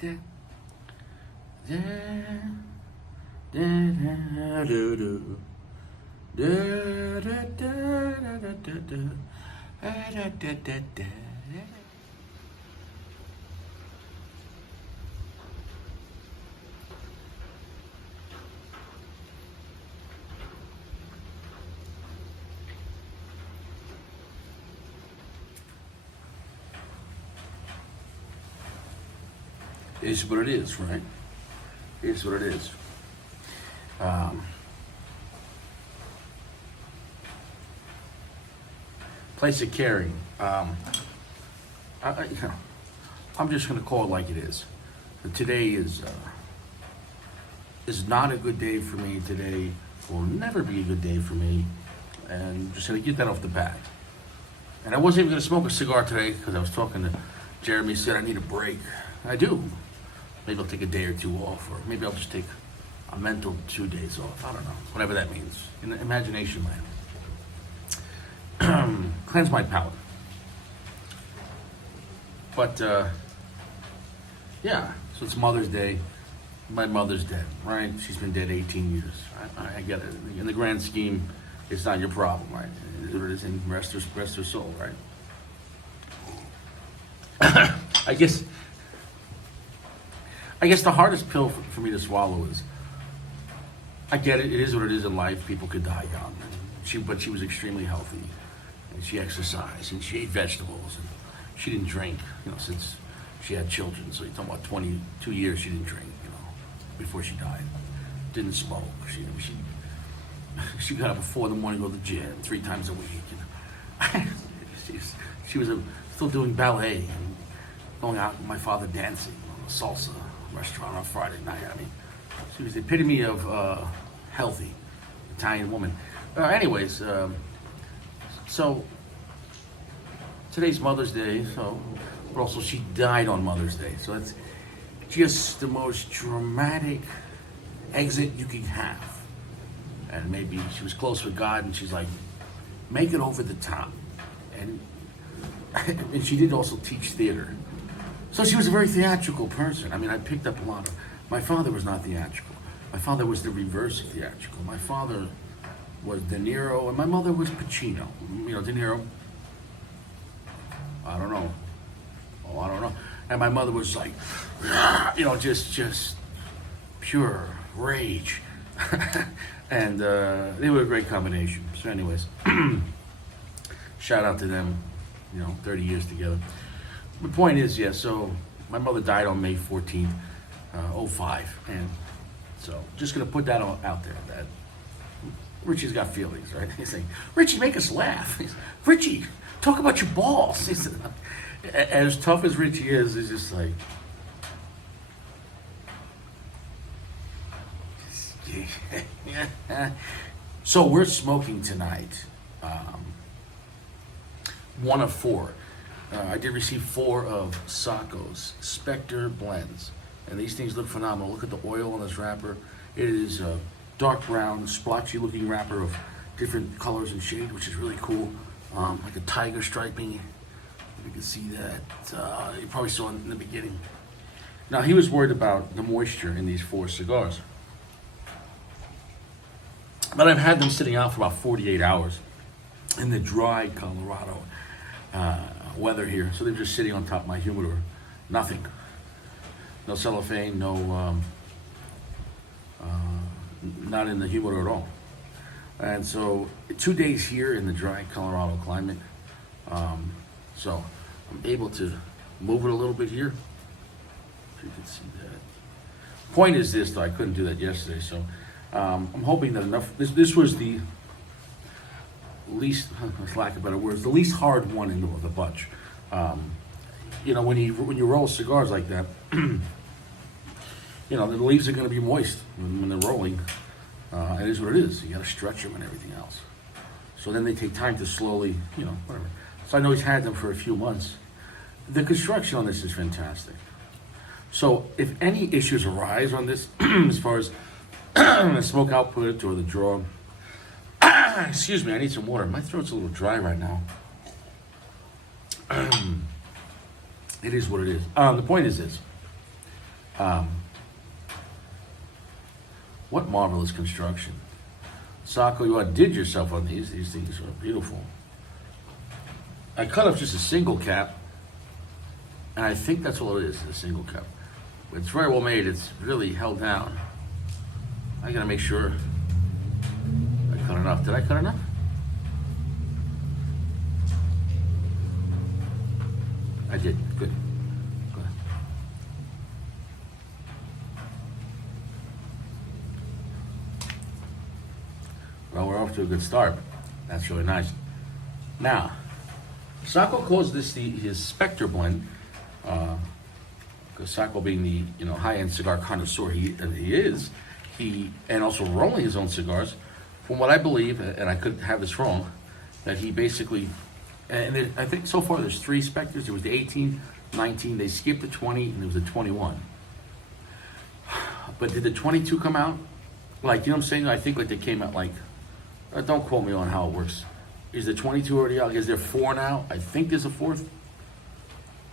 Is what it is, right? Is what it is. Place of caring. I'm just going to call it like it is. Today is not a good day for me. Today will never be a good day for me, and just going to get that off the bat. And I wasn't even going to smoke a cigar today because I was talking to Jeremy. Said I need a break. I do. Maybe I'll take a day or two off, or maybe I'll just take a mental 2 days off. I don't know, whatever that means. In the imagination land. Cleanse my palate. But, yeah, so it's Mother's Day. My mother's dead, right? She's been dead 18 years. I get it. In the grand scheme, it's not your problem, right? It is in rest her soul, right? I guess the hardest pill for me to swallow is, I get it, it is what it is in life, people could die young. But she was extremely healthy, and she exercised, and she ate vegetables, and she didn't drink, since she had children. So you're talking about 22 years she didn't drink, before she died. Didn't smoke. She got up at 4 in the morning, go to the gym 3 times a week. She was still doing ballet and going out with my father dancing on a salsa restaurant on Friday night. I mean, she was the epitome of healthy Italian woman. Anyways, so today's Mother's Day, but also she died on Mother's Day. So that's just the most dramatic exit you could have. And maybe she was close with God, and she's like, make it over the top. And she did also teach theater. So she was a very theatrical person. I mean, I picked up a lot of... My father was not theatrical. My father was the reverse of theatrical. My father was De Niro, and my mother was Pacino. De Niro, I don't know. Oh, I don't know. And my mother was like, just pure rage. And they were a great combination. So anyways, shout out to them, 30 years together. The point is, so my mother died on May 14th, 05. And so just going to put that out there, that Richie's got feelings, right? He's saying, Richie, make us laugh. Richie, talk about your balls. He said, as tough as Richie is, it's just like, so we're smoking tonight. 1 of 4. I did receive 4 of Sako's Specter blends, and these things look phenomenal. Look at the oil on this wrapper. It is a dark brown, splotchy looking wrapper of different colors and shade, which is really cool. Like a tiger striping. If you can see that, you probably saw it in the beginning. Now, he was worried about the moisture in these 4 cigars. But I've had them sitting out for about 48 hours in the dry Colorado weather here. So they're just sitting on top of my humidor. Nothing. No cellophane, not in the humidor at all. And so 2 days here in the dry Colorado climate. So I'm able to move it a little bit here. If you can see that. Point is this, though, I couldn't do that yesterday. So I'm hoping that enough. This was the least, for lack of better words, the least hard one in the bunch. When you roll cigars like that, the leaves are going to be moist when they're rolling. It is what it is. You got to stretch them and everything else. So then they take time to slowly, whatever. So I know he's had them for a few months. The construction on this is fantastic. So if any issues arise on this, as far as the smoke output or the draw, excuse me, I need some water. My throat's a little dry right now. It is what it is. The point is this. Um, what marvelous construction. Sako, you outdid yourself on these. These things are beautiful. I cut off just a single cap, and I think that's all it is, a single cap. It's very well made. It's really held down. I gotta make sure I cut enough. Did I cut enough? I did. Good. Go ahead. Well, we're off to a good start. That's really nice. Now, Sako calls this his Specter blend, because Sako being the high-end cigar connoisseur he is, and also rolling his own cigars. From what I believe, and I could have this wrong, that he basically, I think so far there's 3 Specters. There was the 18, 19. They skipped the 20, and there was the 21. But did the 22 come out? Like, you know what I'm saying? I think like they came out like. Don't quote me on how it works. Is the 22 already out? Is there 4 now? I think there's a 4th.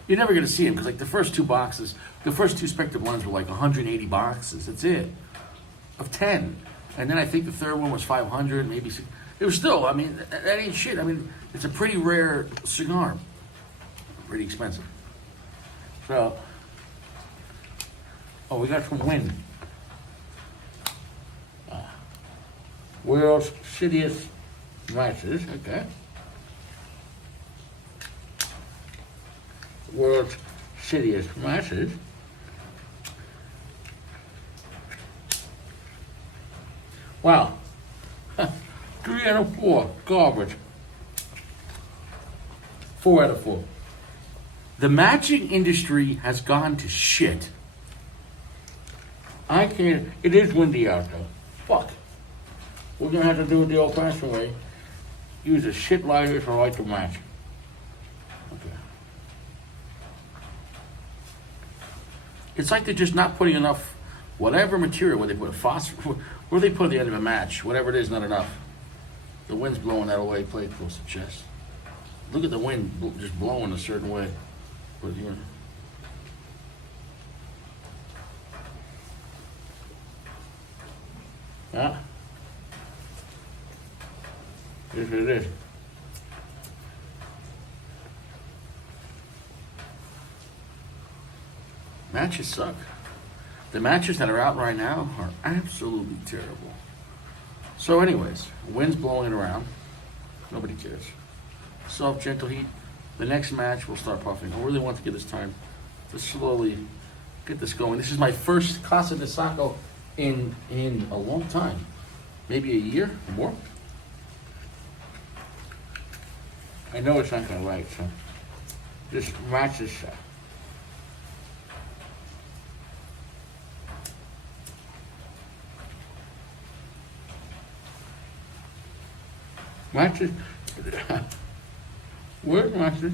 You're never going to see them because like the first 2 boxes, the first 2 Spectre blends were like 180 boxes. That's it. Of 10. And then I think the third one was 500, maybe. It was still, I mean, that ain't shit. I mean, it's a pretty rare cigar. Pretty expensive. So, we got some wind. World's shittiest matches, okay. World's shittiest matches. Wow. 3 out of 4, garbage. 4 out of 4. The matching industry has gone to shit. I can't, it is windy out though. Fuck. We're gonna have to do it the old-fashioned way. Use a shit lighter to light the match. Okay. It's like they're just not putting enough, whatever material, where they put a phosphor, where they put at the end of a match, whatever it is, not enough. The wind's blowing that away, play it close to chest. Look at the wind just blowing a certain way. But here. Yeah. Yes, it is. Matches suck. The matches that are out right now are absolutely terrible. So anyways, wind's blowing it around. Nobody cares. Soft, gentle heat. The next match we'll start puffing. I really want to get this time to slowly get this going. This is my first Casa de Sako in a long time. Maybe a year or more. I know it's not gonna light, so just matches. Matches. Where's matches?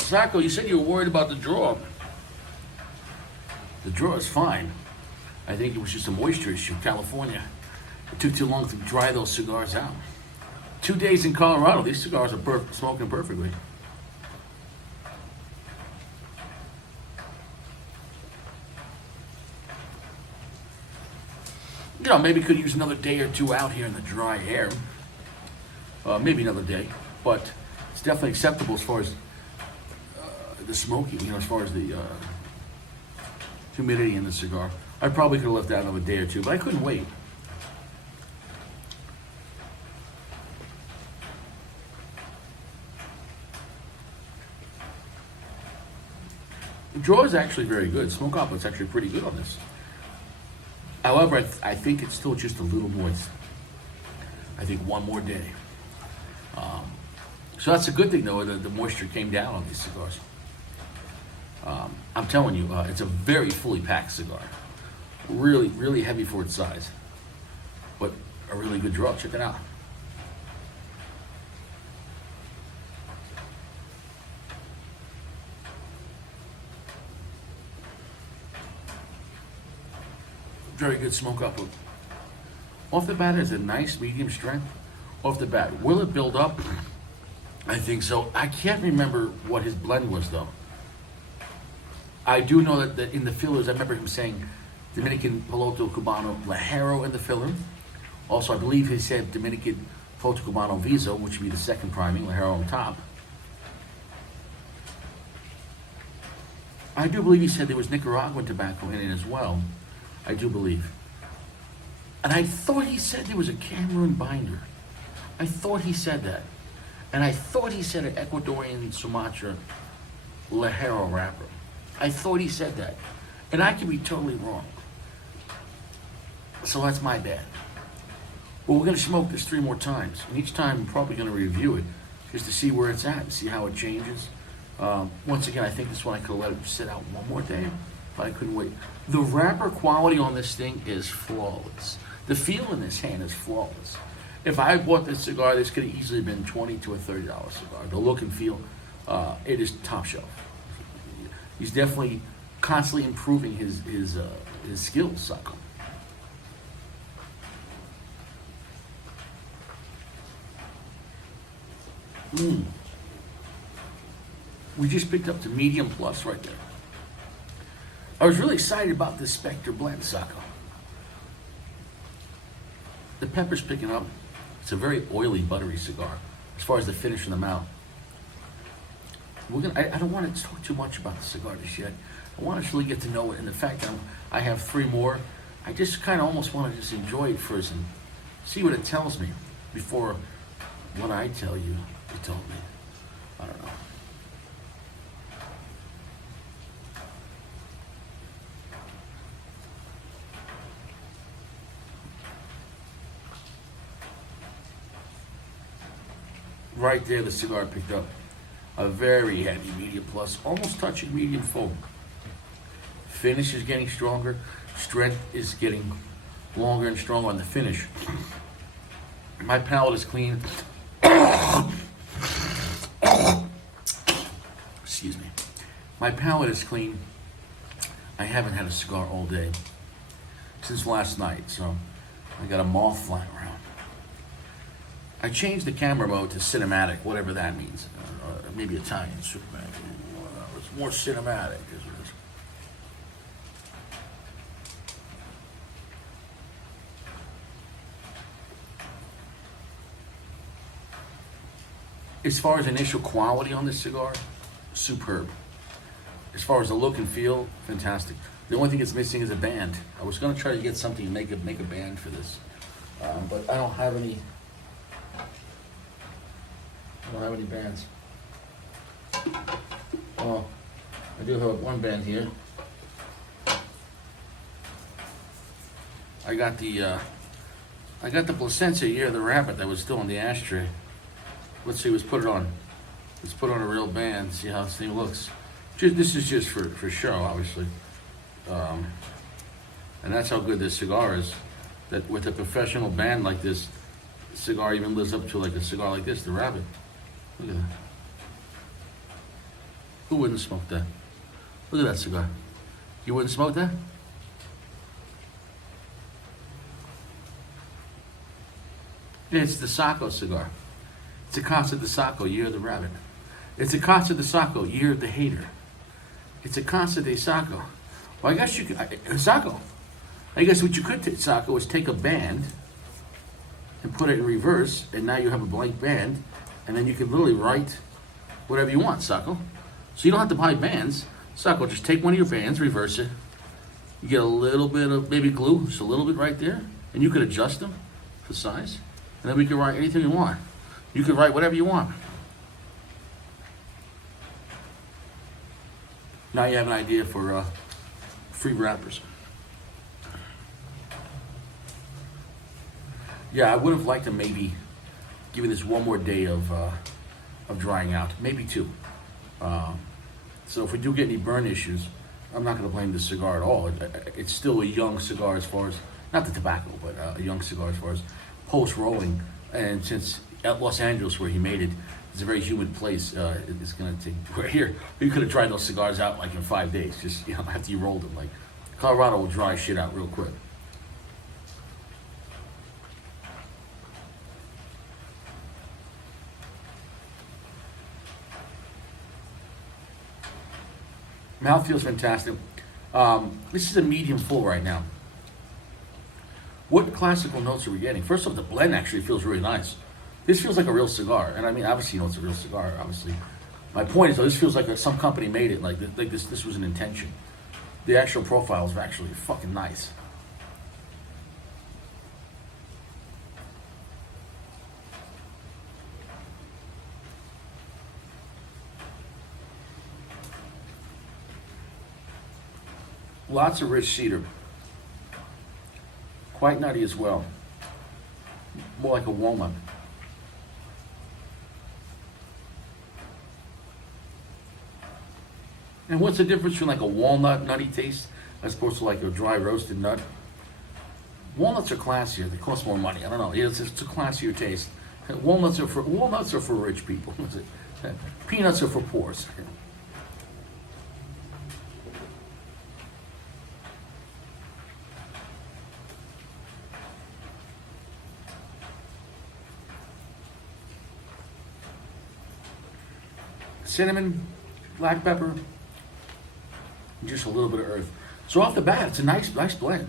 Sako, you said you were worried about the draw. The draw is fine. I think it was just a moisture issue, California. It took too long to dry those cigars out. 2 days in Colorado, these cigars are smoking perfectly. You know, maybe could use another day or 2 out here in the dry air. Maybe another day, but it's definitely acceptable as far as the smoking, as far as the humidity in the cigar. I probably could have left that another day or 2, but I couldn't wait. The draw is actually very good. Smoke output's actually pretty good on this. However, I think it's still just a little moist. I think 1 more day. So that's a good thing, though, that the moisture came down on these cigars. I'm telling you, it's a very fully packed cigar. Really, really heavy for its size. But a really good draw. Check it out. Very good smoke output. Off the bat, it's a nice medium strength. Off the bat, will it build up? I think so. I can't remember what his blend was though. I do know that in the fillers, I remember him saying Dominican Piloto Cubano Ligero in the filler. Also, I believe he said Dominican Piloto Cubano Viso, which would be the second priming, Ligero on top. I do believe he said there was Nicaraguan tobacco in it as well. I do believe. And I thought he said there was a Cameroon binder. I thought he said that. And I thought he said an Ecuadorian Sumatra Ligero wrapper. I thought he said that. And I could be totally wrong. So that's my bad. Well, we're going to smoke this 3 more times. And each time I'm probably going to review it just to see where it's at and see how it changes. Once again, I think this one I could have let it sit out one more day, but I couldn't wait. The wrapper quality on this thing is flawless. The feel in this hand is flawless. If I bought this cigar, this could have easily been $20 to a $30 cigar. The look and feel, it is top shelf. He's definitely constantly improving his skills, Sako. We just picked up the medium plus right there. I was really excited about this Specter blend, Sako. The pepper's picking up. It's a very oily, buttery cigar as far as the finish in the mouth. I don't want to talk too much about the cigar just yet. I want to really get to know it, and the fact that I have 3 more, I just kind of almost want to just enjoy it first and see what it tells me before what I tell you, it told me. I don't know. Right there, the cigar picked up a very heavy medium plus, almost touching medium full. Finish is getting stronger. Strength is getting longer and stronger on the finish. My palate is clean. Excuse me. My palate is clean. I haven't had a cigar all day since last night, so I got a moth flying around. I changed the camera mode to cinematic, whatever that means. Maybe Italian, Superman. It's more cinematic, isn't it? As far as initial quality on this cigar, superb. As far as the look and feel, fantastic. The only thing it's missing is a band. I was going to try to get something to make a band for this, but I don't have any. I don't have any bands. Oh, I do have one band here. I got the Placencia Year of the Rabbit that was still in the ashtray. Let's see, let's put it on. Let's put on a real band, see how this thing looks. This is just for show, obviously. And that's how good this cigar is. That with a professional band like this, the cigar even lives up to like a cigar like this, the Rabbit. Look at that. Who wouldn't smoke that? Look at that cigar. You wouldn't smoke that? It's the Sako cigar. It's a Casa de Sako, Year of the Rabbit. It's a Casa de Sako, Year of the Hater. It's a Casa de Sako. Well, I guess you could, Sako. I guess what you could take, Sako, is take a band and put it in reverse, and now you have a blank band, and then you can literally write whatever you want, Sako. So you don't have to buy bands. Sako, just take one of your bands, reverse it. You get a little bit of maybe glue, just a little bit right there, and you could adjust them for size, and then we can write anything you want. You can write whatever you want. Now you have an idea for free wrappers. Yeah, I would have liked to maybe give this one more day of drying out, maybe 2. So if we do get any burn issues, I'm not going to blame the cigar at all. It's still a young cigar as far as, not the tobacco, but a young cigar as far as post-rolling. And since at Los Angeles, where he made it, it's a very humid place. It's going to take, we're here. You could have dried those cigars out like in 5 days, just after you rolled them. Like Colorado will dry shit out real quick. Mouth feels fantastic. This is a medium full right now. What classical notes are we getting? First off, the blend actually feels really nice. This feels like a real cigar, and I mean, obviously, you know, it's a real cigar. Obviously, my point is, though, this feels like some company made it. Like this was an intention. The actual profiles are actually fucking nice. Lots of rich cedar. Quite nutty as well. More like a walnut. And what's the difference between like a walnut nutty taste as opposed to like a dry roasted nut? Walnuts are classier. They cost more money. I don't know. It's a classier taste. Walnuts are for rich people. Peanuts are for poors. Cinnamon, black pepper, and just a little bit of earth. So off the bat, it's a nice blend.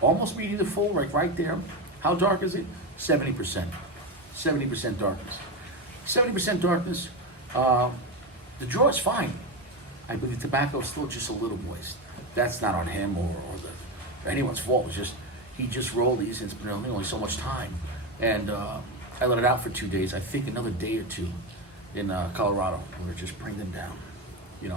Almost medium to full, like right there. How dark is it? 70%. 70% darkness. 70% darkness. The draw is fine. I believe the tobacco is still just a little moist. That's not on him or anyone's fault. It's just he just rolled these. It's been only so much time, and I let it out for 2 days. I think another day or two in Colorado, where just bring them down. You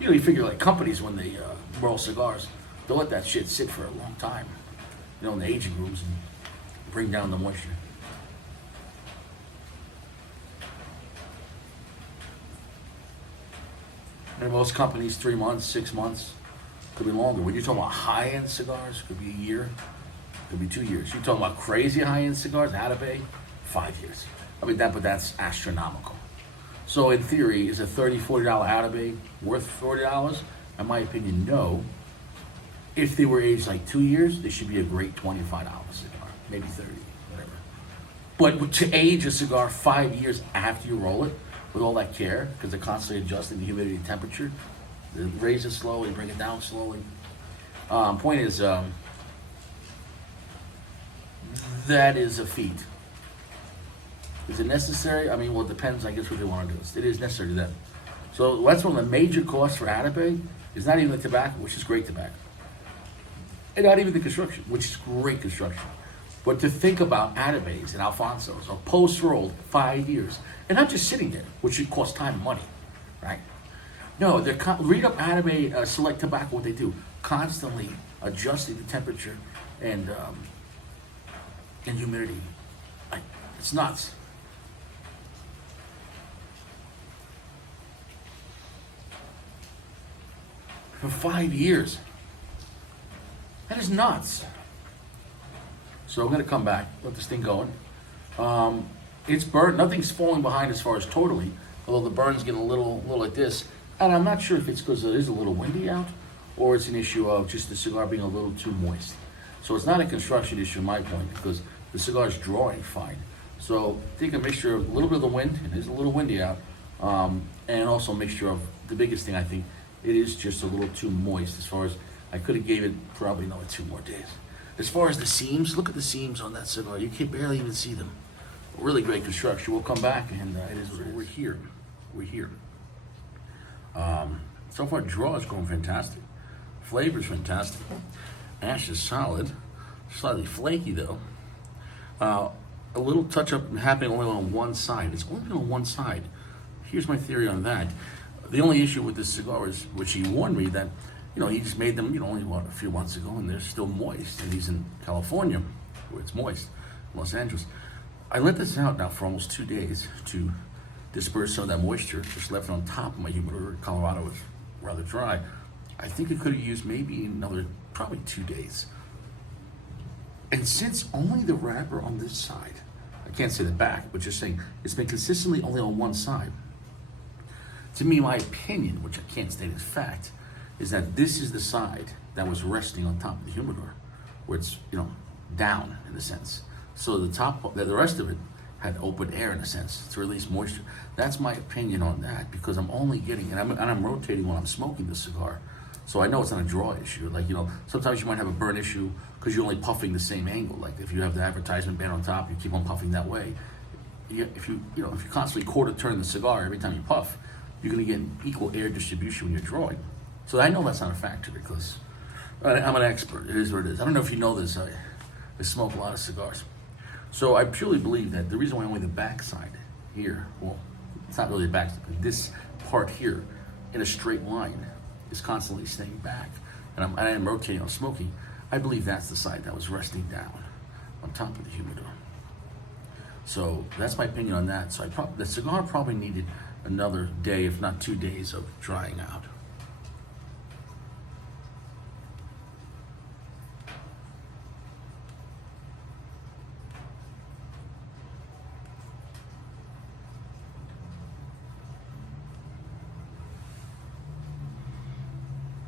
you figure like companies when they roll cigars, they'll let that shit sit for a long time, in the aging rooms and bring down the moisture. And most companies, 3 months, 6 months, could be longer. When you're talking about high-end cigars, could be a year, could be 2 years. You're talking about crazy high-end cigars, Atabey, 5 years. But that's astronomical. So in theory, is a $30, $40 Atabey worth $40? In my opinion, no. If they were aged like 2 years, they should be a great $25 cigar, maybe 30, whatever. But to age a cigar 5 years after you roll it, with all that care, because they're constantly adjusting the humidity and temperature, they raise it slowly, bring it down slowly. Point is, that is a feat. Is it necessary? Well, it depends, I guess, what they want to do. It is necessary to them. So that's one of the major costs for Atabey, is not even the tobacco, which is great tobacco. And not even the construction, which is great construction. But to think about Atabeys and Alfonsos, or post-rolled 5 years, and not just sitting there, which should cost time and money, right? No, read up Atabey Select Tobacco, what they do, constantly adjusting the temperature and humidity. It's nuts. For 5 years. That is nuts. So I'm going to come back, let this thing going. It's burnt. Nothing's falling behind as far as totally, although the burns get a little like this. And I'm not sure if it's because it is a little windy out, or it's an issue of just the cigar being a little too moist. So it's not a construction issue, in my point, because the cigar is drawing fine. So I think a mixture of a little bit of the wind, and it is a little windy out, and also a mixture of, the biggest thing I think, it is just a little too moist as far as, I could have gave it probably another 2 more days. As far as the seams, look at the seams on that cigar. You can barely even see them. Really great construction. We'll come back, and it is what it is. We're here. So far, draw is going fantastic. Flavor's fantastic. Ash is solid. Slightly flaky, though. A little touch-up happening only on one side. It's only on one side. Here's my theory on that. The only issue with this cigar is, which he warned me, that he just made them, only a few months ago, and they're still moist. And he's in California, where it's moist, Los Angeles. I let this out now for almost 2 days to disperse some of that moisture, just left it on top of my humidor. Colorado was rather dry. I think it could have used maybe another, probably 2 days. And since only the wrapper on this side, I can't say the back, but just saying, it's been consistently only on one side. To me, my opinion, which I can't state as fact, is that this is the side that was resting on top of the humidor, where it's, down in a sense. So the rest of it had open air in a sense to release moisture. That's my opinion on that because I'm only getting, and I'm rotating when I'm smoking the cigar. So I know it's not a draw issue. Like, sometimes you might have a burn issue because you're only puffing the same angle. Like if you have the advertisement band on top, you keep on puffing that way. If you constantly quarter turn the cigar every time you puff, you're going to get equal air distribution when you're drawing. So I know that's not a factor because I'm an expert. It is what it is. I don't know if you know this. I smoke a lot of cigars. So I purely believe that the reason why only the back side here, well, it's not really the back side, but this part here in a straight line is constantly staying back, and I am rotating on smoking, I believe that's the side that was resting down on top of the humidor. So that's my opinion on that. So the cigar probably needed another day, if not 2 days, of drying out.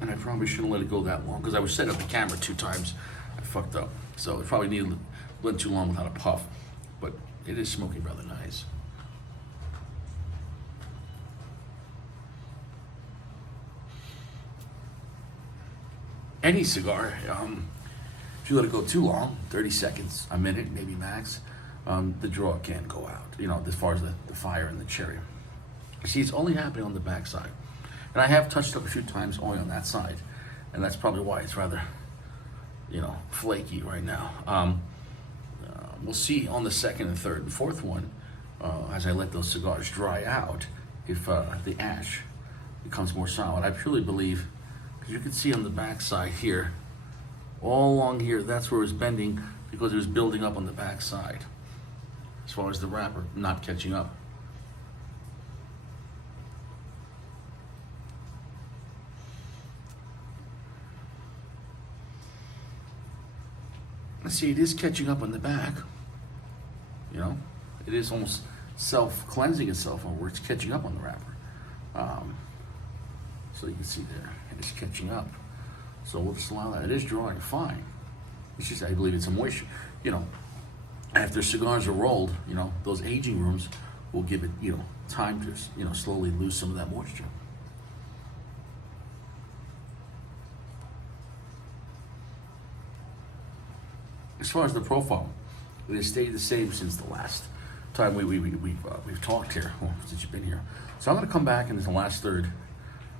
And I probably shouldn't let it go that long because I was setting up the camera 2 times. I fucked up. So it probably needed a little too long without a puff. But it is smoking rather nice. Any cigar, if you let it go too long, 30 seconds, a minute, maybe max, the draw can go out, as far as the fire and the cherry. See, it's only happening on the back side. And I have touched up a few times only on that side. And that's probably why it's rather, flaky right now. We'll see on the second and third and fourth one, as I let those cigars dry out, if the ash becomes more solid. I purely believe, because you can see on the back side here, all along here, that's where it was bending because it was building up on the back side, as far as the wrapper not catching up. See, it is catching up on the back. It is almost self-cleansing itself on where it's catching up on the wrapper. So you can see there, it is catching up. So we'll just allow that. It is drawing fine. It's just, I believe it's a moisture. After cigars are rolled, those aging rooms will give it, time to, slowly lose some of that moisture. As far as the profile, it has stayed the same since the last time we've talked here, since you've been here. So I'm going to come back in the last third.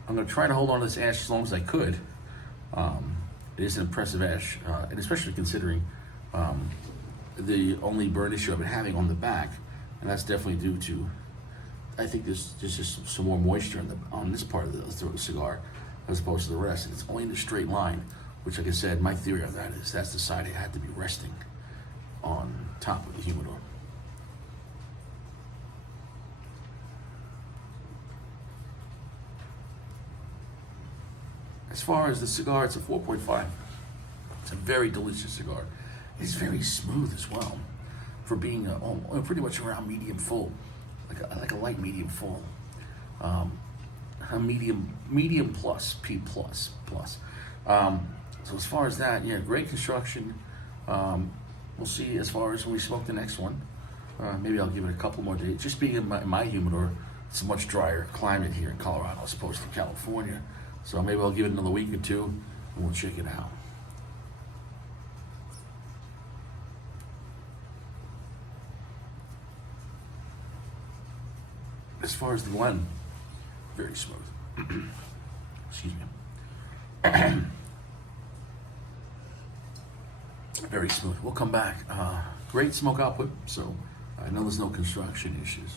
I'm going to try to hold on to this ash as long as I could. It is an impressive ash, and especially considering the only burn issue I've been having on the back, and that's definitely due to, I think there's just some more moisture on this part of the cigar as opposed to the rest. And it's only in a straight line. Which, like I said, my theory on that is that's the side it had to be resting on top of the humidor. As far as the cigar, it's a 4.5. It's a very delicious cigar. It's very smooth as well for being pretty much around medium full, like a light medium full. A medium plus, P plus. So as far as that, great construction. We'll see as far as when we smoke the next one. Maybe I'll give it a couple more days. Just being in my humidor, it's a much drier climate here in Colorado as opposed to California. So maybe I'll give it another week or 2 and we'll check it out. As far as the blend, very smooth. Excuse me. Very smooth. We'll come back. Great smoke output, so I know there's no construction issues.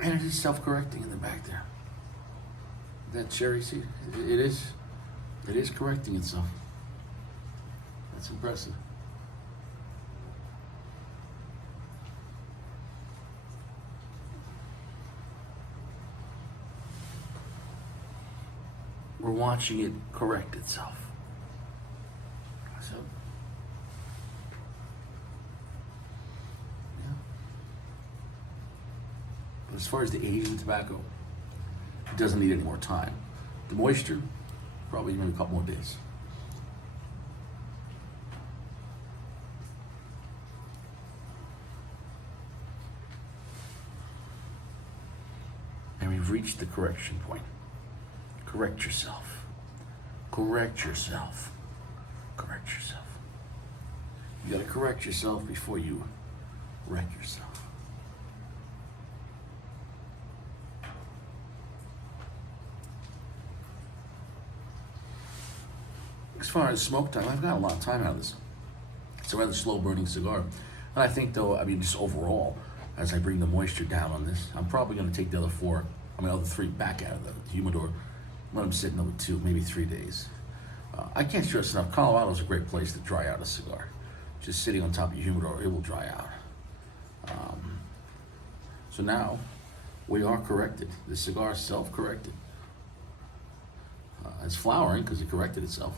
And it is self-correcting in the back there. That cherry seed, it is correcting itself. That's impressive. We're watching it correct itself. So, yeah. But as far as the Asian tobacco, it doesn't need any more time. The moisture, probably even a couple more days. And we've reached the correction point. Correct yourself. Correct yourself. Correct yourself. You gotta correct yourself before you wreck yourself. As far as smoke time, I've got a lot of time out of this. It's a rather slow burning cigar. And I think though, I mean, just overall, as I bring the moisture down on this, I'm probably gonna take the other three back out of the humidor, let them sit another 2, maybe 3 days. I can't stress enough, Colorado's a great place to dry out a cigar. Just sitting on top of your humidor, it will dry out. So now, we are corrected. The cigar is self-corrected. It's flowering because it corrected itself.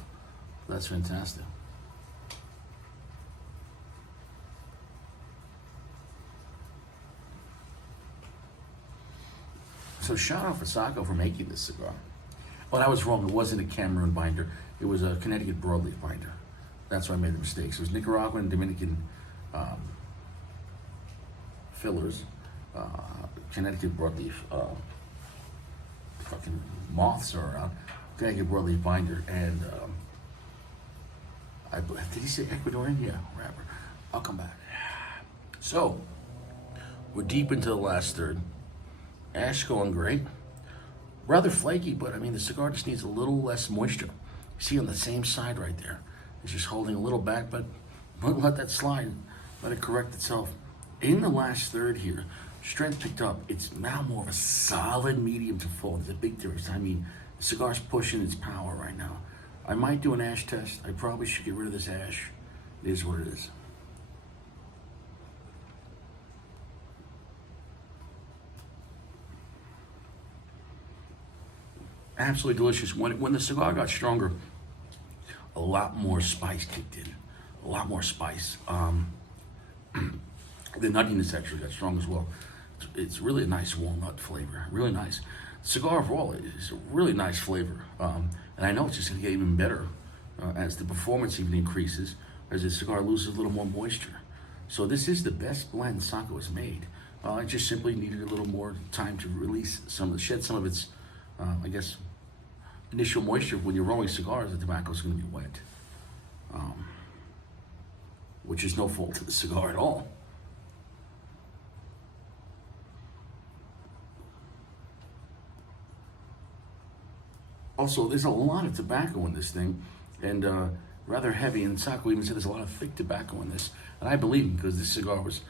That's fantastic. So shout out for Sako for making this cigar. Well, I was wrong. It wasn't a Cameroon binder. It was a Connecticut broadleaf binder. That's where I made the mistakes. It was Nicaraguan and Dominican fillers, Connecticut broadleaf. Fucking moths are around. Connecticut broadleaf binder, and did he say Ecuadorian? Yeah, wrapper. I'll come back. So we're deep into the last third. Ash going great. Rather flaky, but I mean the cigar just needs a little less moisture. You see on the same side right there. It's just holding a little back, but don't let that slide. Let it correct itself. In the last third here, strength picked up. It's now more of a solid medium to full. There's a big difference. I mean, the cigar's pushing its power right now. I might do an ash test. I probably should get rid of this ash. It is what it is. Absolutely delicious. When the cigar got stronger, a lot more spice kicked in. A lot more spice. The nuttiness actually got strong as well. It's really a nice walnut flavor. Really nice. Cigar overall is a really nice flavor. And I know it's just going to get even better as the performance even increases, as the cigar loses a little more moisture. So this is the best blend Sako has made. It just simply needed a little more time to release shed some of its, I guess, initial moisture. When you're rolling cigars, the tobacco is going to be wet, which is no fault to the cigar at all. Also, there's a lot of tobacco in this thing, and rather heavy, and Sako even said there's a lot of thick tobacco in this, and I believe him because this cigar was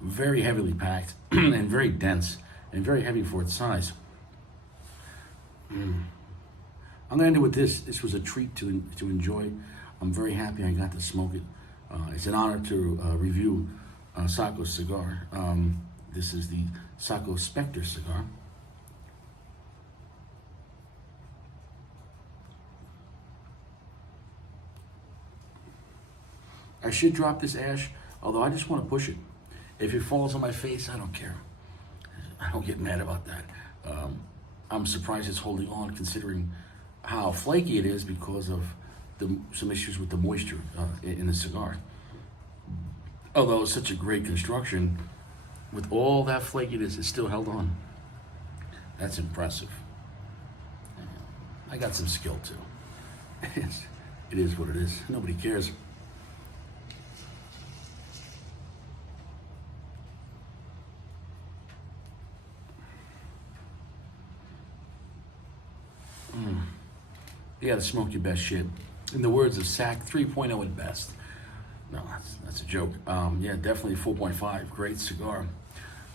very heavily packed and very dense and very heavy for its size. I'm gonna end it with this. This was a treat to enjoy. I'm very happy I got to smoke it. It's an honor to review Sako's cigar. This is the Sako Specter cigar. I should drop this ash, although I just want to push it. If it falls on my face, I don't care. I don't get mad about that. I'm surprised it's holding on considering how flaky it is because of some issues with the moisture in the cigar. Although it's such a great construction, with all that flakiness, it's still held on. That's impressive. I got some skill too. It is what it is. Nobody cares. You gotta smoke your best shit. In the words of Sack, 3.0 at best. No, that's a joke. Yeah, definitely 4.5. Great cigar.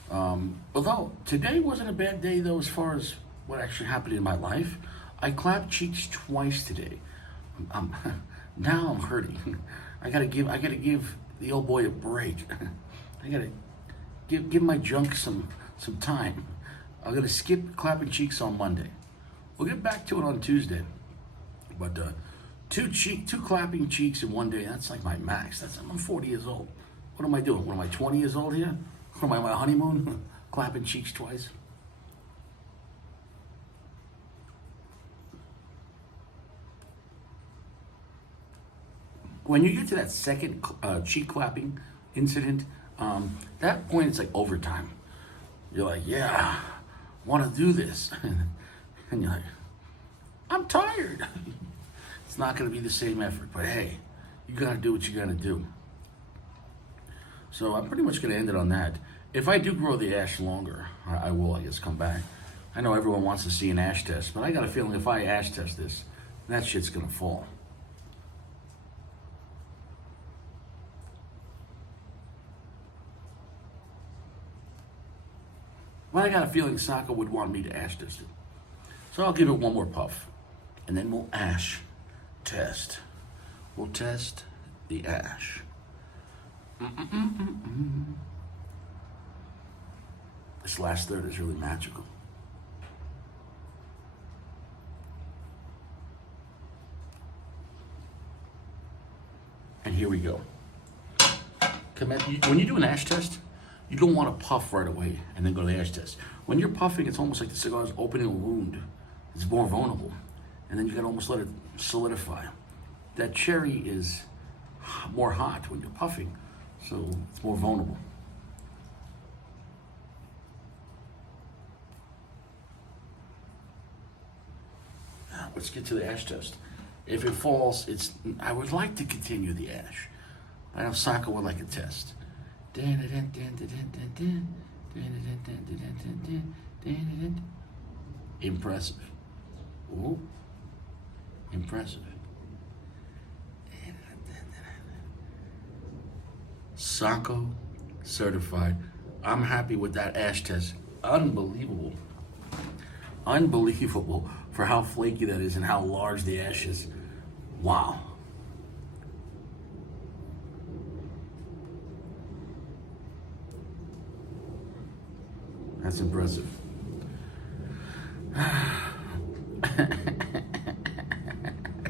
Although today wasn't a bad day though, as far as what actually happened in my life. I clapped cheeks twice today. Now I'm hurting. I gotta give the old boy a break. I gotta give my junk some time. I'm gonna skip clapping cheeks on Monday. We'll get back to it on Tuesday. But two clapping cheeks in one day, that's like my max. I'm 40 years old. What am I doing? What am I, 20 years old here? What am I on my honeymoon? Clapping cheeks twice? when you get to that second cheek clapping incident, that point it's like overtime. You're like, yeah, want to do this. And you're like, I'm tired. It's not going to be the same effort, but hey, you got to do what you got to do. So I'm pretty much going to end it on that. If I do grow the ash longer, I will, I guess, come back. I know everyone wants to see an ash test, but I got a feeling if I ash test this, that shit's going to fall. But I got a feeling Sako would want me to ash test it. So I'll give it one more puff. And then we'll ash test. We'll test the ash. This last third is really magical. And here we go. When you do an ash test, you don't want to puff right away and then go to the ash test. When you're puffing, it's almost like the cigar is opening a wound. It's more vulnerable. And then you gotta almost let it solidify. That cherry is more hot when you're puffing, so it's more vulnerable. Now, let's get to the ash test. If it falls, I would like to continue the ash. I know Sako would like a test. Impressive. Ooh. Impressive. Sako certified. I'm happy with that ash test. Unbelievable. Unbelievable for how flaky that is and how large the ash is. Wow. That's impressive.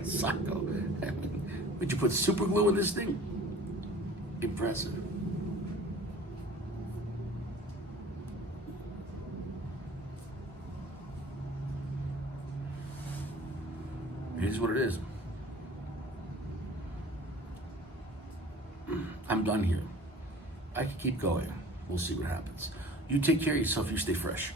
Sako. I mean, would you put super glue in this thing? Impressive. It is what it is. I'm done here. I can keep going. We'll see what happens. You take care of yourself. You stay fresh.